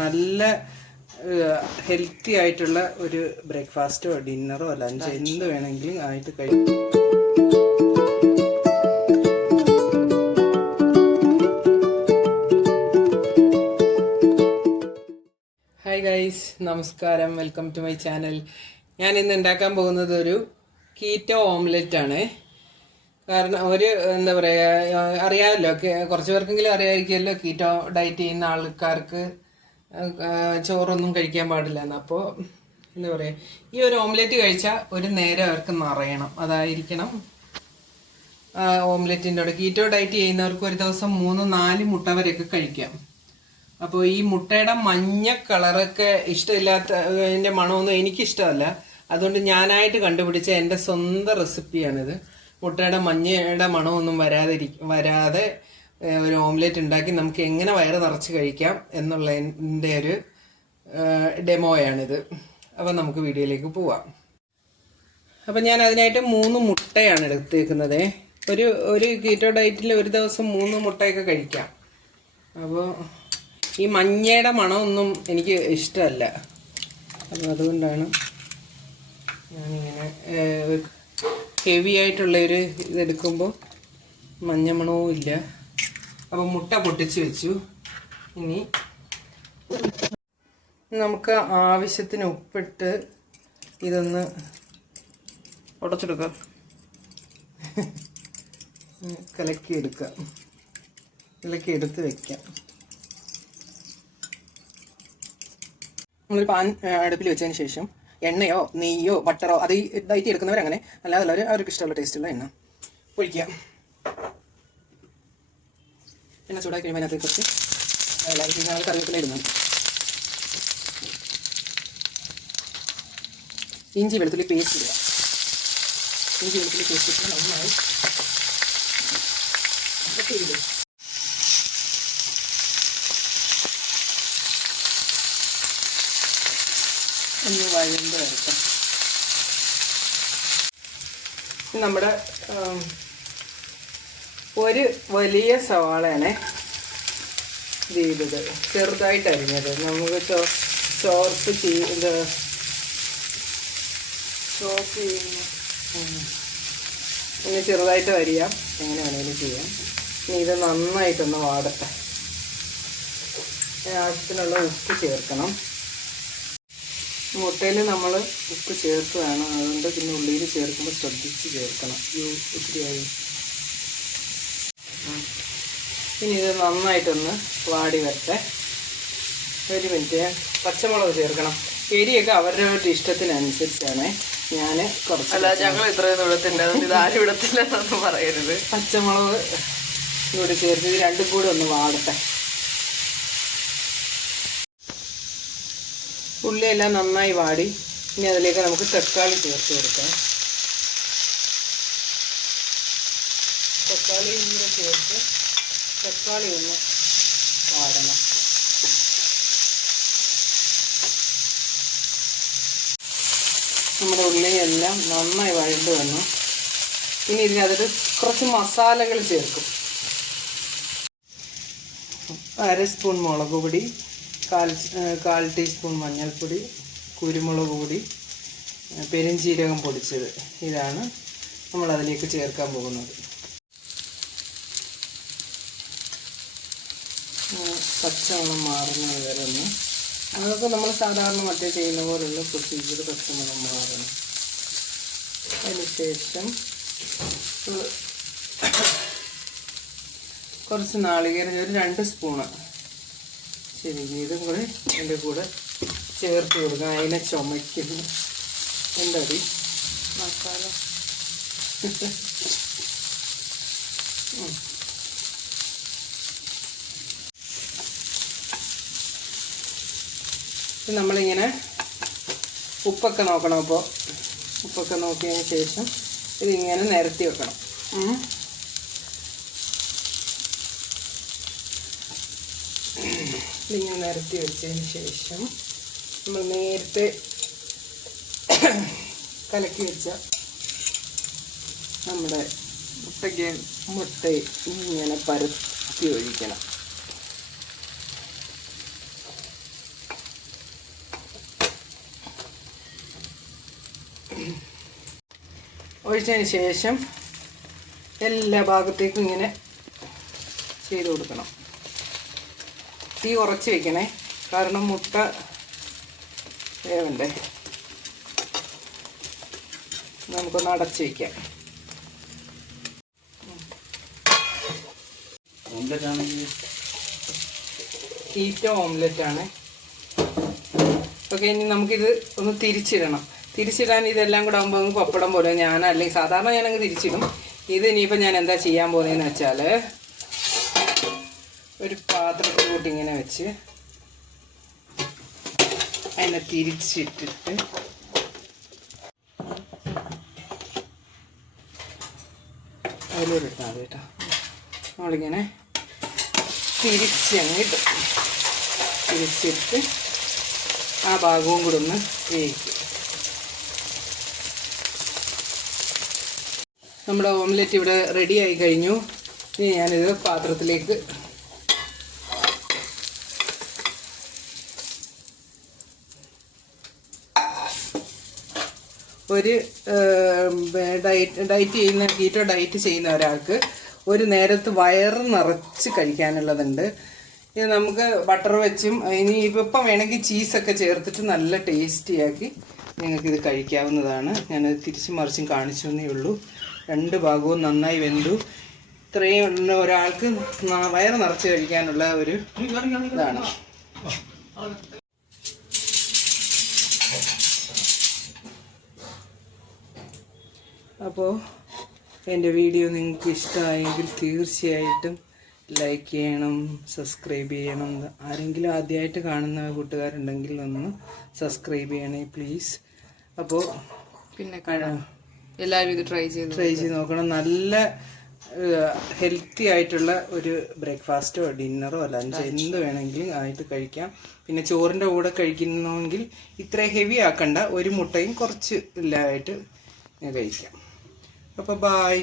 നല്ല ഹെൽത്തി ആയിട്ടുള്ള ഒരു ബ്രേക്ക്ഫാസ്റ്റോ ഡിന്നറോ ലഞ്ചോ എന്ത് വേണമെങ്കിലും ആയിട്ട് കഴിക്കും. ഹായ് ഗൈസ്, നമസ്കാരം. Welcome to my channel. ഞാൻ ഇന്ന് ഉണ്ടാക്കാൻ പോകുന്നത് ഒരു കീറ്റോ ഓംലെറ്റ് ആണ്. കാരണം എന്താ പറയുക, അറിയാമല്ലോ, കുറച്ച് പേർക്കെങ്കിലും അറിയാമായിരിക്കുമല്ലോ, കീറ്റോ ഡയറ്റ് ചെയ്യുന്ന ആൾക്കാർക്ക് ചോറൊന്നും കഴിക്കാൻ പാടില്ല എന്ന്. അപ്പോൾ എന്താ പറയുക, ഈ ഒരു ഓംലെറ്റ് കഴിച്ചാൽ ഒരു നേരം അവർക്ക് നിറയണം. അതായിരിക്കണം ഓംലെറ്റിൻ്റെ കൂടെ. കീറ്റോ ഡയറ്റ് ചെയ്യുന്നവർക്ക് ഒരു ദിവസം 3-4 മുട്ട വരെയൊക്കെ കഴിക്കാം. അപ്പോൾ ഈ മുട്ടയുടെ മഞ്ഞ കളറൊക്കെ ഇഷ്ടമില്ലാത്ത അതിൻ്റെ മണമൊന്നും എനിക്കിഷ്ടമല്ല. അതുകൊണ്ട് ഞാനായിട്ട് കണ്ടുപിടിച്ച എൻ്റെ സ്വന്തം റെസിപ്പിയാണിത്. മുട്ടയുടെ മഞ്ഞയുടെ മണമൊന്നും വരാതെ ഒരു ഓംലെറ്റ് ഉണ്ടാക്കി നമുക്ക് എങ്ങനെ വയറ് നിറച്ച് കഴിക്കാം എന്നുള്ളതിൻ്റെ ഒരു ഡെമോയാണിത്. അപ്പം നമുക്ക് വീഡിയോയിലേക്ക് പോവാം. അപ്പം ഞാൻ അതിനായിട്ട് 3 മുട്ടയാണ് എടുത്തേക്കുന്നത്. ഒരു കീറ്റോ ഡയറ്റിൽ ഒരു ദിവസം 3 മുട്ടയൊക്കെ കഴിക്കാം. അപ്പോൾ ഈ മഞ്ഞയുടെ മണമൊന്നും എനിക്ക് ഇഷ്ടമല്ല. അപ്പോൾ അതുകൊണ്ടാണ് ഞാനിങ്ങനെ ഹെവി ആയിട്ടുള്ളൊരു ഇതെടുക്കുമ്പോൾ മഞ്ഞ മണവും ഇല്ല. അപ്പോൾ മുട്ട പൊട്ടിച്ച് വെച്ചു. ഇനി നമുക്ക് ആവശ്യത്തിന് ഉപ്പിട്ട് ഇതൊന്ന് ഉടച്ചെടുക്കാം, കലക്കിയെടുത്ത് വെക്കാം. നമ്മളൊരു പാൻ അടുപ്പിൽ വെച്ചതിന് ശേഷം എണ്ണയോ നെയ്യോ ബട്ടറോ, അത് ഡയറ്റ് എടുക്കുന്നവരങ്ങനെ, അല്ലാതെ അവർക്ക് ഇഷ്ടമുള്ള ടേസ്റ്റുള്ള എണ്ണ ഒഴിക്കുക. എണ്ണ ചൂടാക്കി കഴിയുമ്പോൾ അതിനകത്ത് കുറച്ച് എല്ലാവരും കറിവേപ്പില ഇടുന്നുണ്ട്. ഇഞ്ചി വെളുത്തുള്ളി പേസ്റ്റ് ഇടുക. ഇഞ്ചി വെളുത്തുള്ളി പേസ്റ്റ് ഇട്ട് നന്നായി ഇടുക. ഒന്ന് വഴണ്ട് വരട്ടെ. നമ്മുടെ ഒരു വലിയ സവാളയാണ് ഇത് ചെയ്തത്, ചെറുതായിട്ട് അരിഞ്ഞത്. നമുക്ക് ചോപ്പ് ചെയ്യുന്ന ഒന്ന് ചെറുതായിട്ട് അരിയാം, എങ്ങനെ വേണമെങ്കിലും ചെയ്യാം. ഇനി ഇത് നന്നായിട്ടൊന്ന് വാടട്ടെ. ആവശ്യത്തിനുള്ള ഉപ്പ് ചേർക്കണം. മുട്ടയിൽ നമ്മൾ ഉപ്പ് ചേർക്കുകയാണ്, അതുകൊണ്ട് പിന്നെ ഉള്ളിയിൽ ചേർക്കുമ്പോൾ ശ്രദ്ധിച്ച് ചേർക്കണം. ഒത്തിരിയായി. ഇനി ഇത് നന്നായിട്ടൊന്ന് വാടി വരട്ടെ. ഒരു മിനിറ്റ്. പച്ചമുളക് ചേർക്കണം. എരിയൊക്കെ അവരുടെ ഇഷ്ടത്തിനനുസരിച്ചാണ്. ഞാൻ കുറച്ച് ഞങ്ങൾ ഇത്രയും ഇടത്തില്ല, ഇത് ആരും ഇടത്തില്ല എന്നൊന്നും പറയരുത്. പച്ചമുളക് കൂടി ചേർത്ത് ഇത് രണ്ടും കൂടി ഒന്ന് വാടട്ടെ. ഉള്ളിയെല്ലാം നന്നായി വാടി. ഇനി അതിലേക്ക് നമുക്ക് തക്കാളി ചേർത്ത് കൊടുക്കാം. തക്കാളി കൂടെ ചേർത്ത് തക്കാളി ഒന്ന് വാടണം. നമ്മുടെ ഉള്ളിയെല്ലാം നന്നായി വഴണ്ട് വന്നു. ഇനി ഇതിനകത്ത് കുറച്ച് മസാലകൾ ചേർക്കും. 1/2 സ്പൂൺ മുളക് പൊടി, 1/4 ടീസ്പൂൺ മഞ്ഞൾപ്പൊടി, കുരുമുളക് പൊടി, പെരുംജീരകം പൊടിച്ചത്. ഇതാണ് നമ്മളതിലേക്ക് ചേർക്കാൻ പോകുന്നത്. പച്ചമണം മാറുന്നത് വരെ ഒന്ന്, അതൊക്കെ നമ്മൾ സാധാരണ മറ്റേ ചെയ്യുന്ന പോലുള്ള പ്രൊസീജിയർ. പച്ചമണം മാറണം. അതിനുശേഷം കുറച്ച് നാളികേരം, ഒരു 2 സ്പൂണ് ശരി, ഇതും കൂടെ എൻ്റെ കൂടെ ചേർത്ത് കൊടുക്കാം. അതിനെ ചുമയ്ക്കുന്നു. എന്താടി മസാല നമ്മളിങ്ങനെ ഉപ്പൊക്കെ നോക്കണം. അപ്പോൾ ഉപ്പൊക്കെ നോക്കിയതിന് ശേഷം ഇതിങ്ങനെ നിരത്തി വെക്കണം. ഇതിങ്ങനെ നിരത്തി വെച്ചതിന് ശേഷം നമ്മൾ നേരത്തെ കലക്കി വെച്ച നമ്മുടെ മുട്ട ഇങ്ങനെ പരത്തി ഒഴിക്കണം. ഒഴിച്ചതിന് ശേഷം എല്ലാ ഭാഗത്തേക്കും ഇങ്ങനെ ചെയ്ത് കൊടുക്കണം. തീ കുറച്ച് വെക്കണേ, കാരണം മുട്ട വേവണ്ടേ. നമുക്കൊന്ന് അടച്ച് വയ്ക്കാം. കീറ്റോ ഓംലെറ്റ് ആണ്. ഓക്കെ, ഇനി നമുക്കിത് ഒന്ന് തിരിച്ചിടണം. തിരിച്ചിടാൻ ഇതെല്ലാം കൂടെ ആകുമ്പോൾ അങ്ങ് പപ്പടം പോലെ അല്ലെങ്കിൽ സാധാരണ ഞാനങ്ങ് തിരിച്ചിടും. ഇത് ഇനിയിപ്പോൾ ഞാൻ എന്താ ചെയ്യാൻ പോകുന്നതെന്ന് വെച്ചാൽ ഒരു പാത്രത്തിലോട്ട് ഇങ്ങനെ വെച്ച് അതിനെ തിരിച്ചിട്ടിട്ട് അതിലൂടെ ഇട്ടാൽ മതി കേട്ടോ. നമ്മളിങ്ങനെ തിരിച്ചിട്ട് ആ ഭാഗവും കൂടെ ഒന്ന് വേവിക്കും. നമ്മുടെ ഓംലെറ്റ് ഇവിടെ റെഡി ആയി കഴിഞ്ഞു. ഇനി ഞാനിത് പാത്രത്തിലേക്ക് ഒരു കീറ്റോ ഡയറ്റ് ചെയ്യുന്ന ഒരാൾക്ക് ഒരു നേരത്ത് വയറ് നിറച്ച് കഴിക്കാനുള്ളതുണ്ട്. ഇത് നമുക്ക് ബട്ടർ വെച്ചും ഇനി ഇപ്പം വേണമെങ്കിൽ ചീസൊക്കെ ചേർത്തിട്ട് നല്ല ടേസ്റ്റിയാക്കി നിങ്ങൾക്കിത് കഴിക്കാവുന്നതാണ്. ഞാനത് തിരിച്ചും മറിച്ചും കാണിച്ചു എന്നേ ഉള്ളൂ. രണ്ട് ഭാഗവും നന്നായി വെന്തു. ഇത്രയും ഒരാൾക്ക് വയറ് നിറച്ച് കഴിക്കാനുള്ള ഒരു ഇതാണ്. അപ്പോൾ എൻ്റെ വീഡിയോ നിങ്ങൾക്ക് ഇഷ്ടമായെങ്കിൽ തീർച്ചയായിട്ടും ലൈക്ക് ചെയ്യണം, സബ്സ്ക്രൈബ് ചെയ്യണം. ആരെങ്കിലും ആദ്യമായിട്ട് കാണുന്ന കൂട്ടുകാരുണ്ടെങ്കിൽ ഒന്ന് സബ്സ്ക്രൈബ് ചെയ്യണേ പ്ലീസ്. അപ്പോൾ പിന്നെ എല്ലാവരും ഇത് ട്രൈ ചെയ്ത് നോക്കണം. നല്ല ഹെൽത്തി ആയിട്ടുള്ള ഒരു ബ്രേക്ക്ഫാസ്റ്റോ ഡിന്നറോ ലഞ്ചോ എന്ത് വേണമെങ്കിലും ആയിട്ട് കഴിക്കാം. പിന്നെ ചോറിൻ്റെ കൂടെ കഴിക്കണമെങ്കിൽ ഇത്ര ഹെവി ആക്കണ്ട, ഒരു മുട്ടയും കുറച്ച് എല്ലാമായിട്ട് കഴിക്കാം. അപ്പോൾ ബായ്.